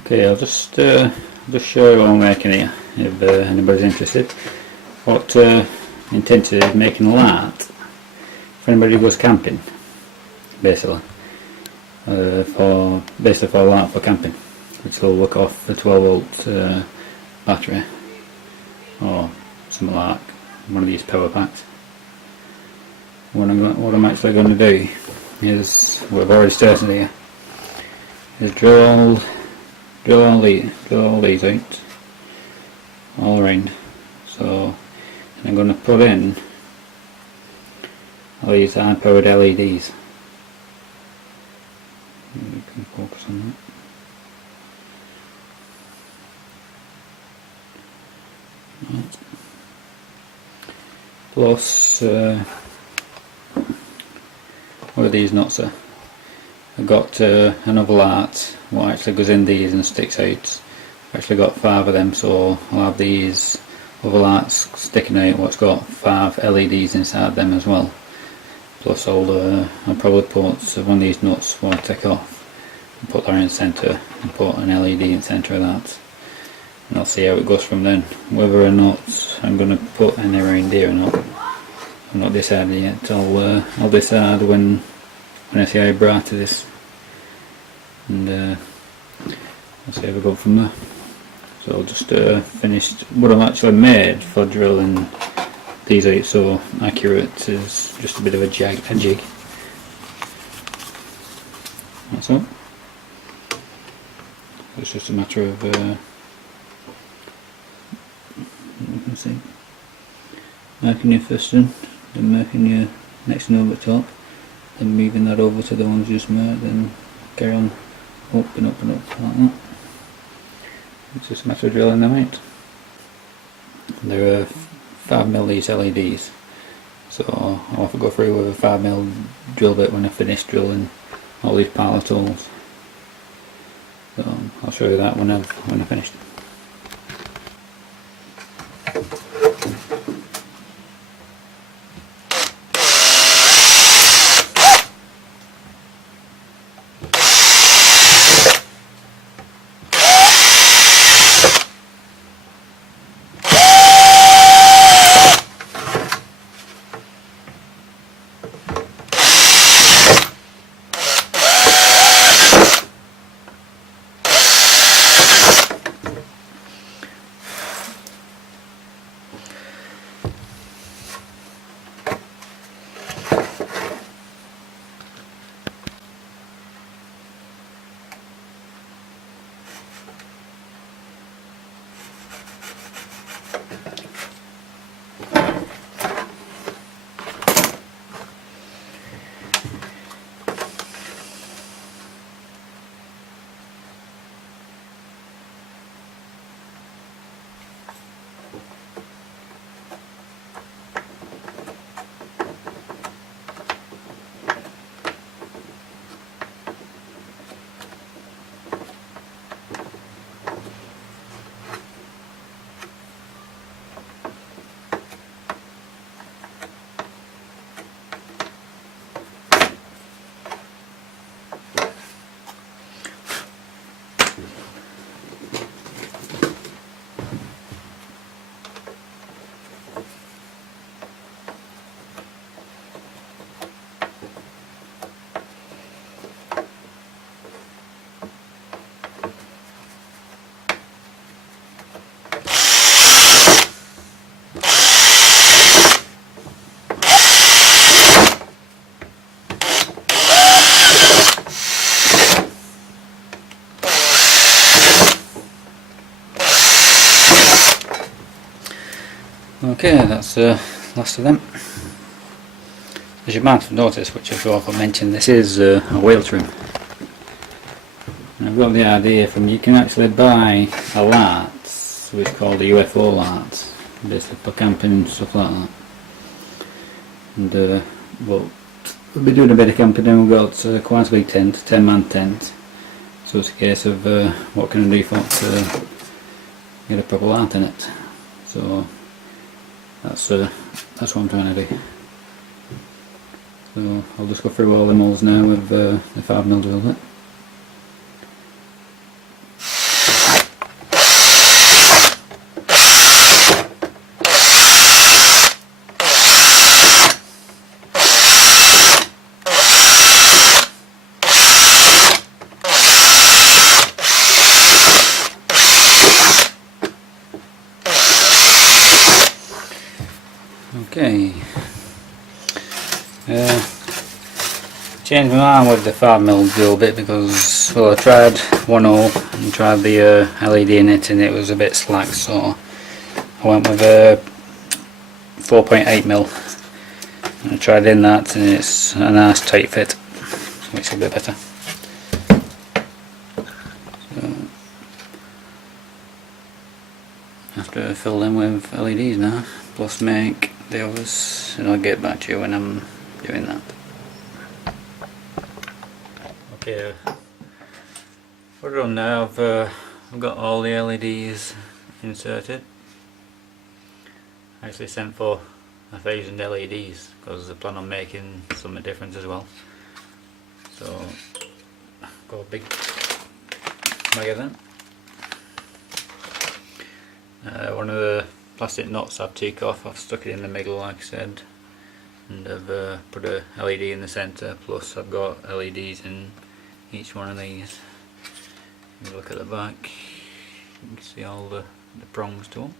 Okay, I'll just show you what I'm making here, if anybody's interested. What intended is making a light for anybody who goes camping, basically. For a light for camping, which will work off the 12-volt battery, or something like one of these power packs. What I'm actually going to do is, what I've already started here, is drill all these out all around. So I'm going to put in all these high powered LEDs. You can focus on that. Right. Plus what are these nuts are? I've got another light what actually goes in these and sticks out. I've actually got 5 of them, so I'll have these other lights sticking out what's got 5 LEDs inside them as well. Plus I'll probably put one of these nuts what I take off and put that in the centre and put an LED in the centre of that, and I'll see how it goes from then. Whether or not I'm going to put any around here or not, I'm not decided yet. I'll decide when I see how bright it is, and I'll see how we go from there. So I'll just finished what I've actually made for drilling these out so accurate is just a bit of a jig. That's all. It's just a matter of you can see, marking your first one, then marking your next one over the top, then moving that over to the ones you just marked, then carry on up and up and up like that. It's just a matter of drilling them out. There are 5mm these LEDs, so I'll have to go through with a 5mm drill bit when I finish drilling all these pilot holes. So I'll show you that when I've finished. Okay, that's last of them. As you might have noticed, which I've often mentioned, this is a wheel trim. And I've got the idea from, you can actually buy a light, which is called a UFO light, basically for camping and stuff like that. And well, we'll be doing a bit of camping, and we've got quite a big tent, 10-man tent. So it's a case of what can I do for it to get a proper light in it. So that's what I'm trying to do. So I'll just go through all the moulds now with the 5mm drill bit. Okay. Changed my mind with the 5mm drill bit because, well, I tried 1/0 and tried the LED in it and it was a bit slack, so I went with a 4.8mm. I tried in that and it's a nice tight fit, which is a bit better. So, I have to fill them with LEDs now, plus make the others, and I'll get back to you when I'm doing that. Okay, what I've done now, I've got all the LEDs inserted. I actually sent for 1,000 LEDs because I plan on making something different as well. So, got a big bag of them. One of the plastic nuts I've taken off, I've stuck it in the middle like I said, and I've put a LED in the centre, plus I've got LEDs in each one of these. If you look at the back, you can see all the prongs to them.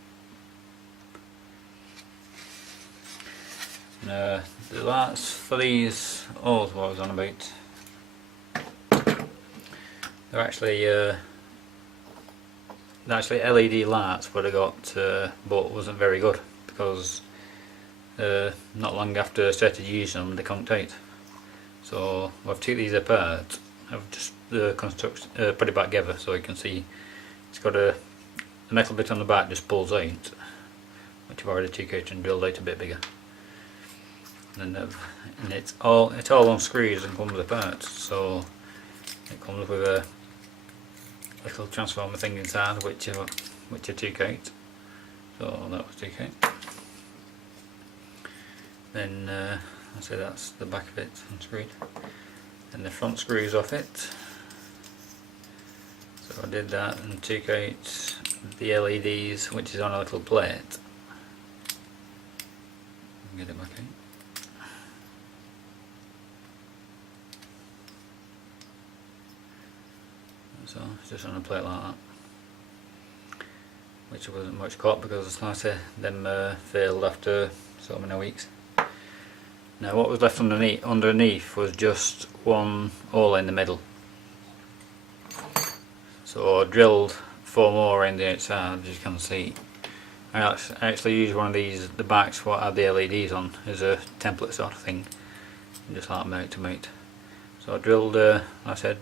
And, the lights for these, all what I was on about, they're actually LED lights, but I got but wasn't very good because not long after I started using them they conked out. So I've took these apart, I've just put it back together so you can see it's got a metal bit on the back just pulls out, which I've already took out and drilled out a bit bigger. And it's all on screws and comes apart, so it comes with a little transformer thing inside which I took out. So that was took out. Then I say that's the back of it unscrewed. And the front screws off it. So I did that and took out the LEDs, which is on a little plate. Get it back out. So it's just on a plate like that, which wasn't much caught because like I said, them failed after so many weeks. Now what was left underneath was just one hole in the middle. So I drilled 4 more around the outside, as you can see. I actually used one of these, the backs what had the LEDs on, as a template sort of thing, just like mount to mount. So I drilled, like I said,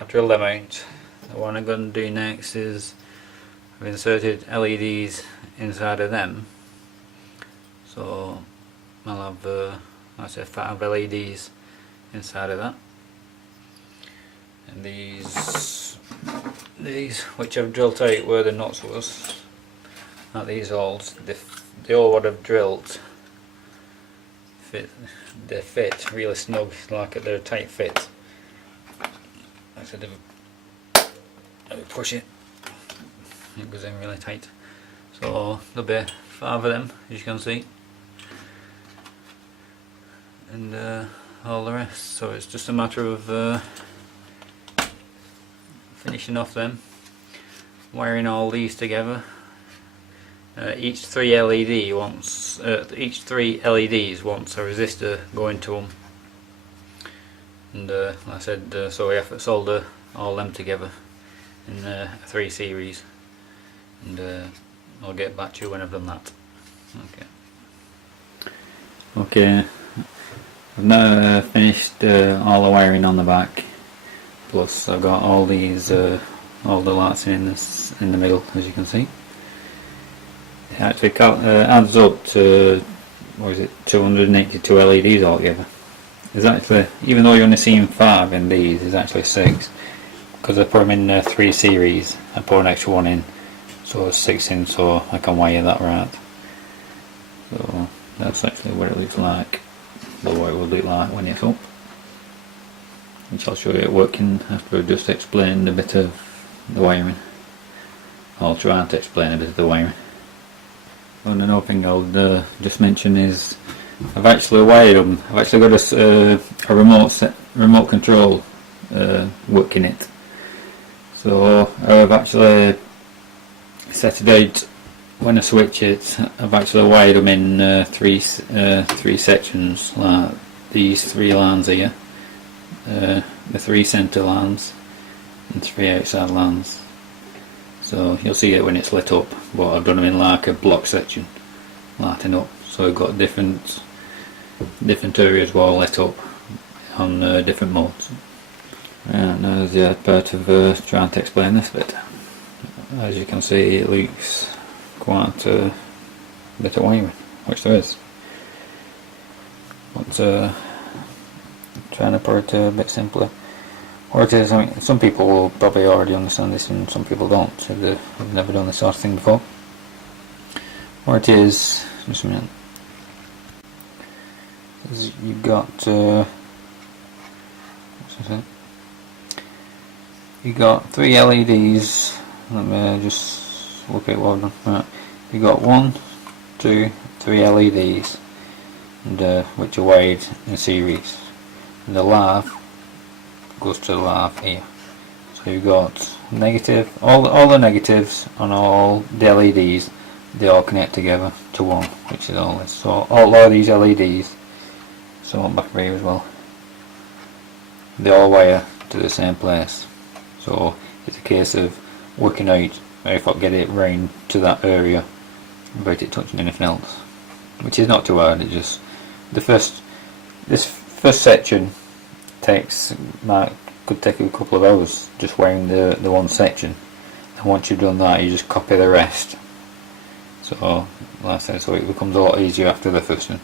I've drilled them out. What I'm going to do next is I've inserted LEDs inside of them, so I'll have like I said, 5 LEDs inside of that. And these which I've drilled out where the nuts was, like these holes, the all what I've drilled they fit really snug, like they're a tight fit. Like I said, if I push it, it goes in really tight. So there'll be 5 of them, as you can see, and all the rest. So it's just a matter of finishing off them, wiring all these together. Each 3 LEDs wants a resistor going to them. And like I said, so we have to solder all them together in a 3 series, and I'll get back to you when I've done that. Okay, I've now finished all the wiring on the back, plus I've got all these all the lights in the middle, as you can see. It actually adds up to, what is it, 282 LEDs altogether. There's actually, even though you're only seeing 5 in these, there's actually 6, because I put them in 3 series. I put an extra one in, so 6 in, so I can wire that right. So that's actually what it looks like, or what it will look like when it's up, which I'll show you it working after I've just explained a bit of the wiring. I'll try to explain a bit of the wiring. And another thing I'll just mention is I've actually wired them. I've actually got a remote control working it. So I've actually set it out when I switch it, I've actually wired them in three sections, like these 3 lines here, the 3 centre lines and 3 outside lines. So you'll see it when it's lit up, but I've done them in like a block section, lighting up. So I've got different areas all lit up on different modes. And now the other part of trying to explain this bit. As you can see, it looks quite a bit of wiring, which there is. But trying to put it a bit simpler. Or it is, I mean, some people will probably already understand this and some people don't, so they've never done this sort of thing before. Or it is, just a minute, you've got, you've got 3 LEDs, let me just look at what I've done. Right. You've got 1, 2, 3 LEDs, and, which are wired in series, and the lav goes to the lav here. So you've got negative, all the negatives on all the LEDs, they all connect together to one, which is all this. So all of these LEDs, so back here as well, they all wire to the same place. So it's a case of working out if I get it round to that area without it touching anything else, which is not too hard. It just this first section could take you a couple of hours just wiring the one section, and once you've done that you just copy the rest. So like I said, so it becomes a lot easier after the first one.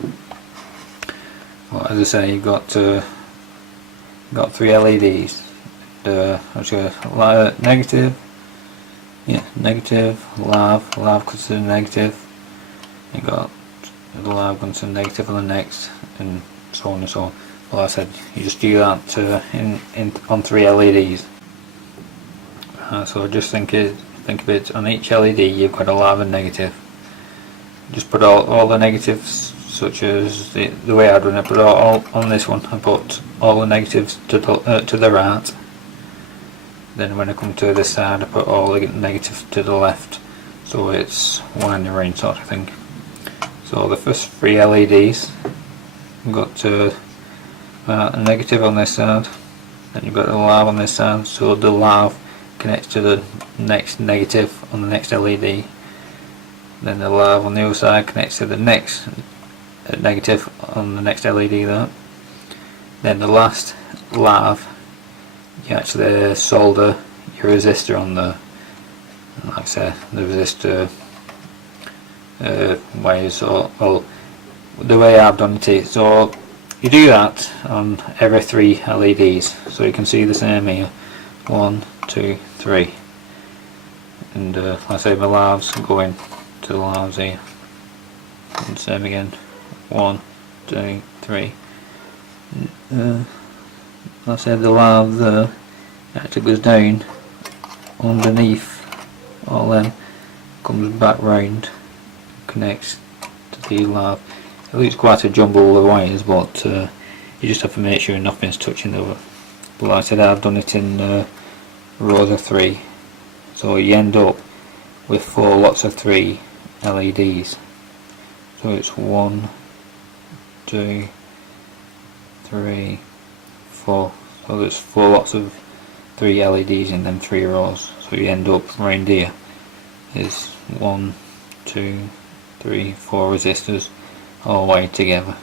Well, as I say, you've got 3 LEDs. I'll show you negative, lav goes to the negative. You got the lav going to the negative on the next, and so on and so on. Well, I said you just do that on 3 LEDs. So just think of it, on each LED you've got a lav and negative. Just put all the negatives, such as the way I've done it, put all on this one. I put all the negatives to the right. Then when I come to this side, I put all the negatives to the left. So it's winding around sort of thing. So the first 3 LEDs, you've got a negative on this side, then you've got the lav on this side, so the lav connects to the next negative on the next LED, then the lav on the other side connects to the next negative on the next LED there. Then the last lav, you actually solder your resistor on there. Like I said, the resistor wires, well, the way I've done it is, so you do that on every 3 LEDs, so you can see the same here, 1, 2, 3, and like I say, my lavs go in to the lavs here, and same again, 1, 2, 3. Like I said, the lav there actually goes down underneath all them, comes back round, connects to the lav. It looks quite a jumble of wires, but you just have to make sure nothing's touching the other. But like I said, I've done it in rows of 3, so you end up with 4 lots of 3 LEDs. So it's 1, 2, 3, 4. So there's 4 lots of 3 LEDs in them 3 rows. So you end up round here is 1, 2, 3, 4 resistors all wired together.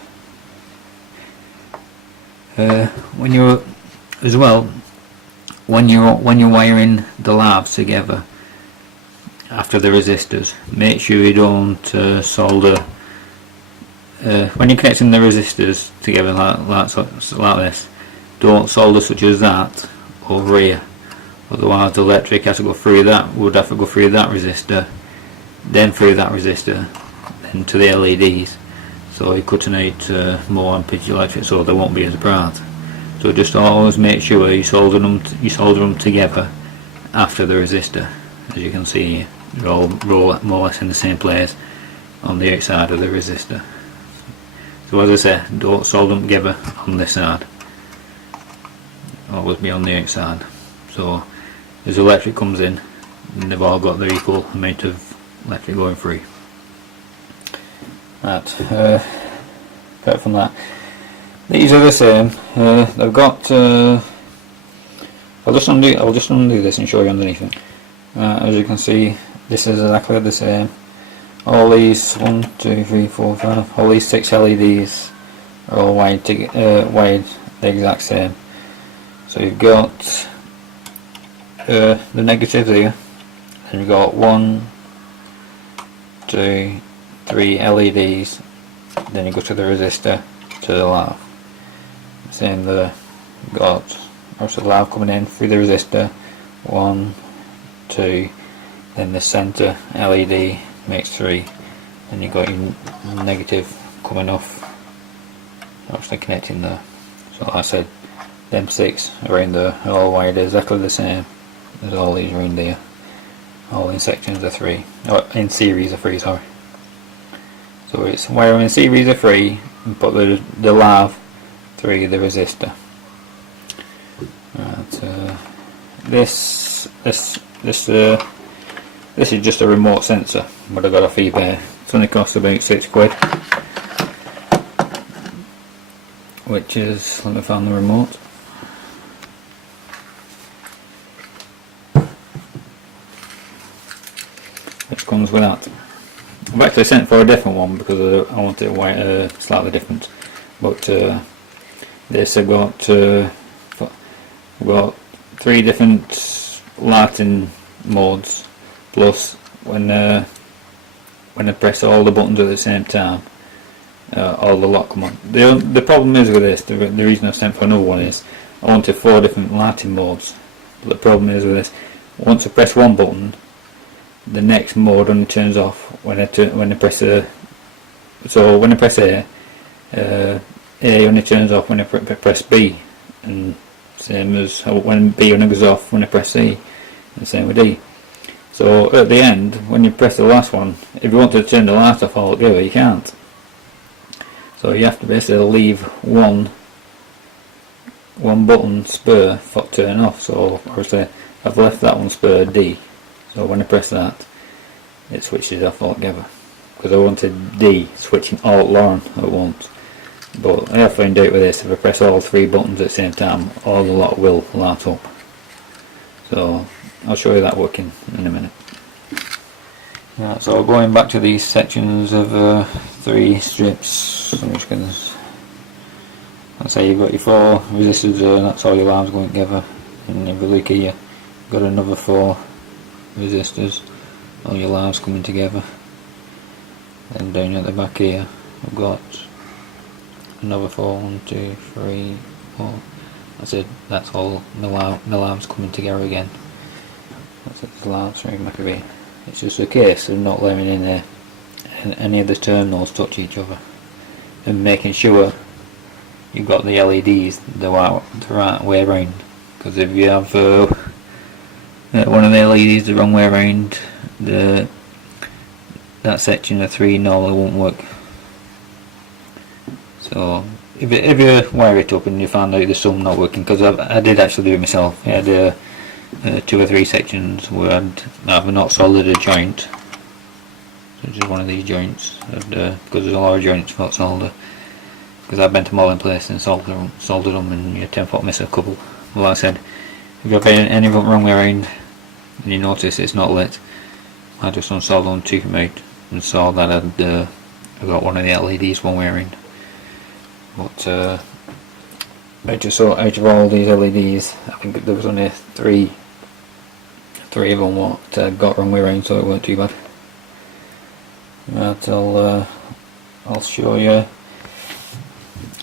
When you're wiring the lavs together after the resistors, make sure you don't solder when you're connecting the resistors together like this. Don't solder such as that over here, otherwise the electric has to go through that. Would have to go through that resistor, then through that resistor, then to the LEDs. So you're cutting out more ampage electric, so they won't be as bright. So just always make sure you solder them together after the resistor. As you can see here, they're all more or less in the same place on the outside of the resistor. So as I said, don't solder them together on this side. Always be on the outside. So as the electric comes in, they've all got their equal amount of electric going through. Right, apart from that, these are the same. They've got. I'll just undo this and show you underneath it. As you can see, this is exactly the same. All these 1, 2, 3, 4, 5. All these 6 LEDs are all wired the exact same. So you've got the negatives here, and you've got 1, 2, 3 LEDs. Then you go to the resistor to the left. Same there. You've got also the live coming in through the resistor. 1, 2. Then the centre LED makes 3. Then you've got your negative coming off, actually connecting there. So like I said, them 6 around there are all wired exactly the same as all these around there. All in sections of 3, or in series of 3, sorry. So it's wiring in series of 3 and put the live through the resistor. Right, this is just a remote sensor, but I got off eBay. It's only cost about £6, which is, let me find the remote. Which comes with that. I've actually sent for a different one because I want it slightly different. But this I've got 3 different lighting modes, plus when I press all the buttons at the same time, all the lock come on. The problem is with this, the reason I've sent for another one is I wanted 4 different lighting modes. But the problem is with this, once I press one button, the next mode only turns off when I press A. So when I press A only turns off when I press B, and same as when B only goes off when I press C, and same with D. So at the end, when you press the last one, if you want to turn the light off altogether, you can't. So you have to basically leave one button spare for turn off. So obviously I've left that one spare D. So when I press that, it switches off altogether. Because I wanted D switching all on at once. But I have found out with this, if I press all 3 buttons at the same time, all the lot will light up. So I'll show you that working in a minute. Right, so going back to these sections of 3 strips, let's say you've got your 4 resistors there, and that's all your lines going together. And if you look here, you've got another 4 resistors, all your lines coming together. Then down at the back here, I've got another 4, 1, 2, 3, 4. That's it, that's all the lines coming together again. That's it, the lines right back here. It's just a case of not letting in any of the terminals touch each other, and making sure you've got the LEDs the right way around. Because if you have one of the LEDs the wrong way around, that section of 3 normally won't work. So if you wire it up and you find out there's some not working, because I did actually do it myself. I had 2 or 3 sections where I've not soldered a joint. So just one of these joints, because there's a lot of joints for solder. Because I bent them all in place and soldered them, and you tend to miss a couple. Well, like I said, if you've got any of them wrong way around and you notice it's not lit, I just unsolder them, took them out, and saw that I got one of the LEDs one way around. But I just saw out of all these LEDs, I think there was only three of them what got wrong way around, so it weren't too bad. Right, I'll show you.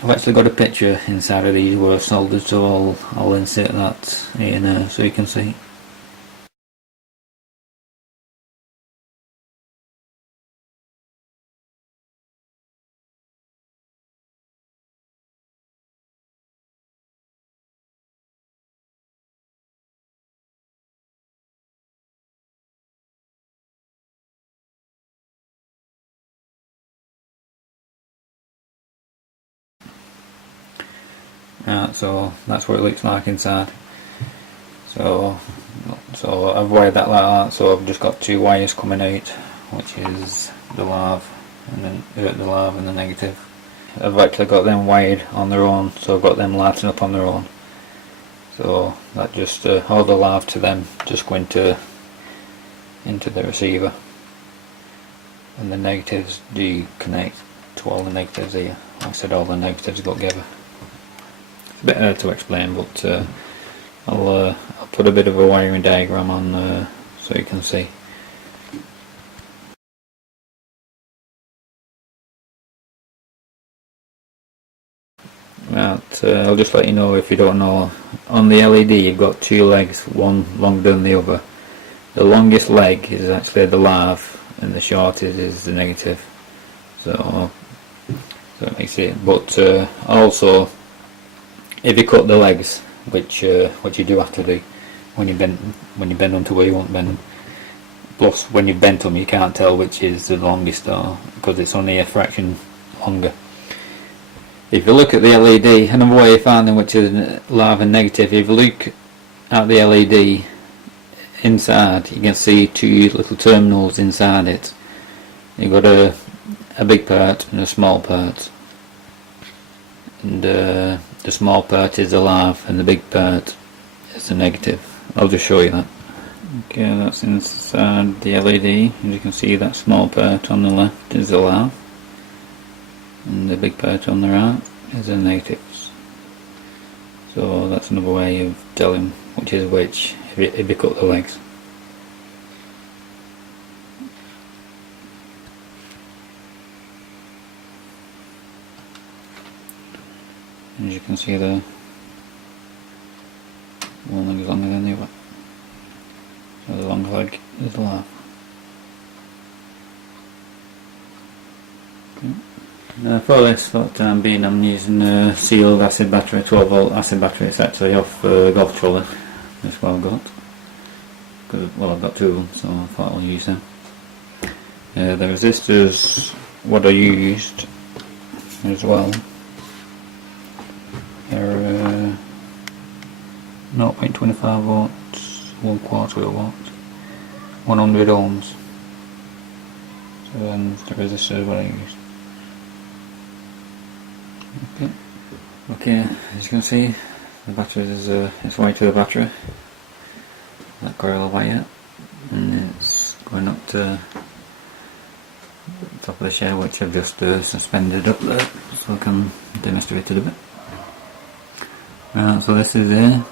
I've actually got a picture inside of these where I've soldered, so I'll insert that in so you can see. So that's what it looks like inside. So I've wired that like that, so I've just got 2 wires coming out, which is the lav, and then the lav and the negative. I've actually got them wired on their own, so I've got them lighting up on their own. So that just all the lav to them just go into the receiver, and the negatives do connect to all the negatives here. Like I said, all the negatives go together. It's a bit hard to explain, but I'll put a bit of a wiring diagram on so you can see. Right, I'll just let you know if you don't know, on the LED you've got two legs, one longer than the other. The longest leg is actually the lav and the shortest is the negative, so it makes it, but also if you cut the legs, which you do have to do when you bend them to where you want bend them, plus when you bent them you can't tell which is the longest, or because it's only a fraction longer. If you look at the LED, another way of finding which is lav and negative, if you look at the LED inside, you can see two little terminals inside it. You've got a big part and a small part, and the small part is the lav and the big part is the negative. I'll just show you that. Okay, that's inside the LED. As you can see, that small part on the left is the lav, and the big part on the right is the negatives. So that's another way of telling which is which if you cut the legs. As you can see there, one leg is longer than the other. So the long leg is the lav. For this, for the time being, I'm using a sealed acid battery, 12 volt acid battery. It's actually off golf trolley. That's what I've got. Well, I've got two of them, so I thought I'll use them. The resistors, what I used as well, are 0.25 volts, 1/4 watt, 100 ohms. So then the resistor is what I used. Okay, as you can see, the battery is it's wired to the battery, that coil wire, and it's going up to the top of the shell, which I've just suspended up there so I can demonstrate it a bit. Right, so this is A,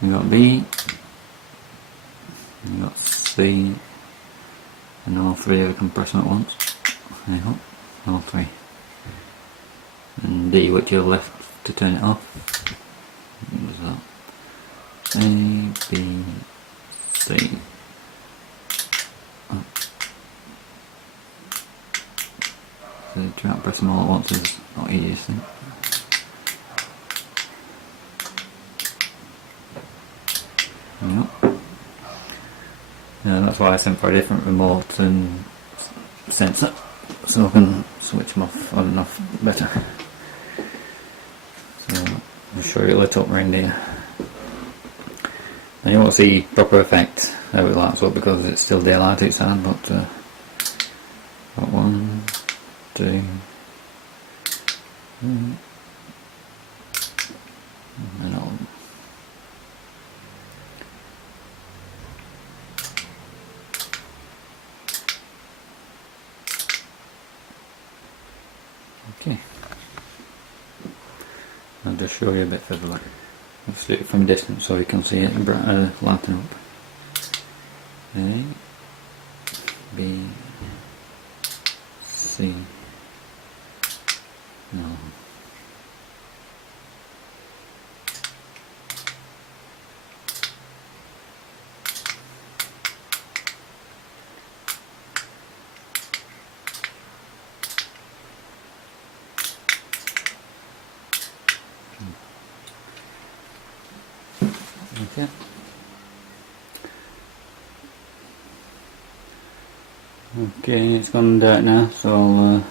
we've got B, we've got C, and all three of them can press them at once. I hope, all three. And D, which you're left to turn it off. What was that? A, B, C. Oh. So trying to press them all at once is not the easiest thing. Yep. Yeah, that's why I sent for a different remote and sensor, so I can switch them off on and off better. So I'll show you lit up around here. And you won't see proper effect how it lights up because it's still daylight outside, but got 1, 2, 3, and then all. Okay, I'll just show you a bit further back. Let's do it from a distance so you can see it lighting up. A, B, C, no. Okay. Okay, it's gone dark now, so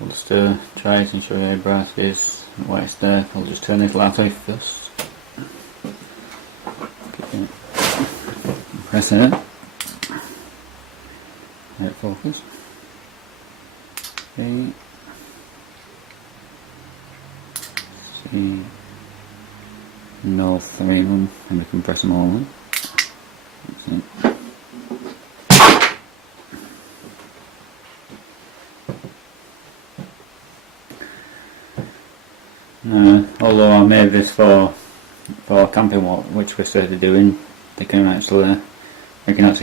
I'll just try it and show you how bright it is and why it's there. I'll just turn this light off first. Pressing it. markers. A, C, no 3 of them, and we can press them all in. That's it. Although I made this for camping walk, which we started doing, we can actually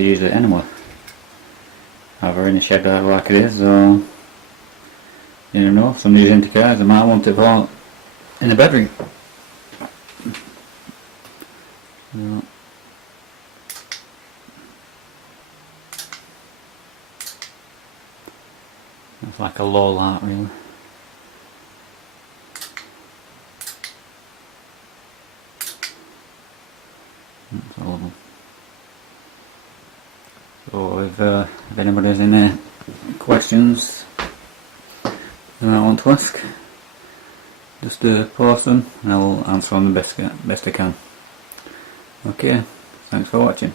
use it anywhere. Either in a shed like it is, or you don't know, if somebody's into cars, they might want it for in the bedroom. Yeah. It's like a low light really. That's all of them. So if anybody has any questions that I want to ask, just post them and I'll answer them the best I can. Okay, thanks for watching.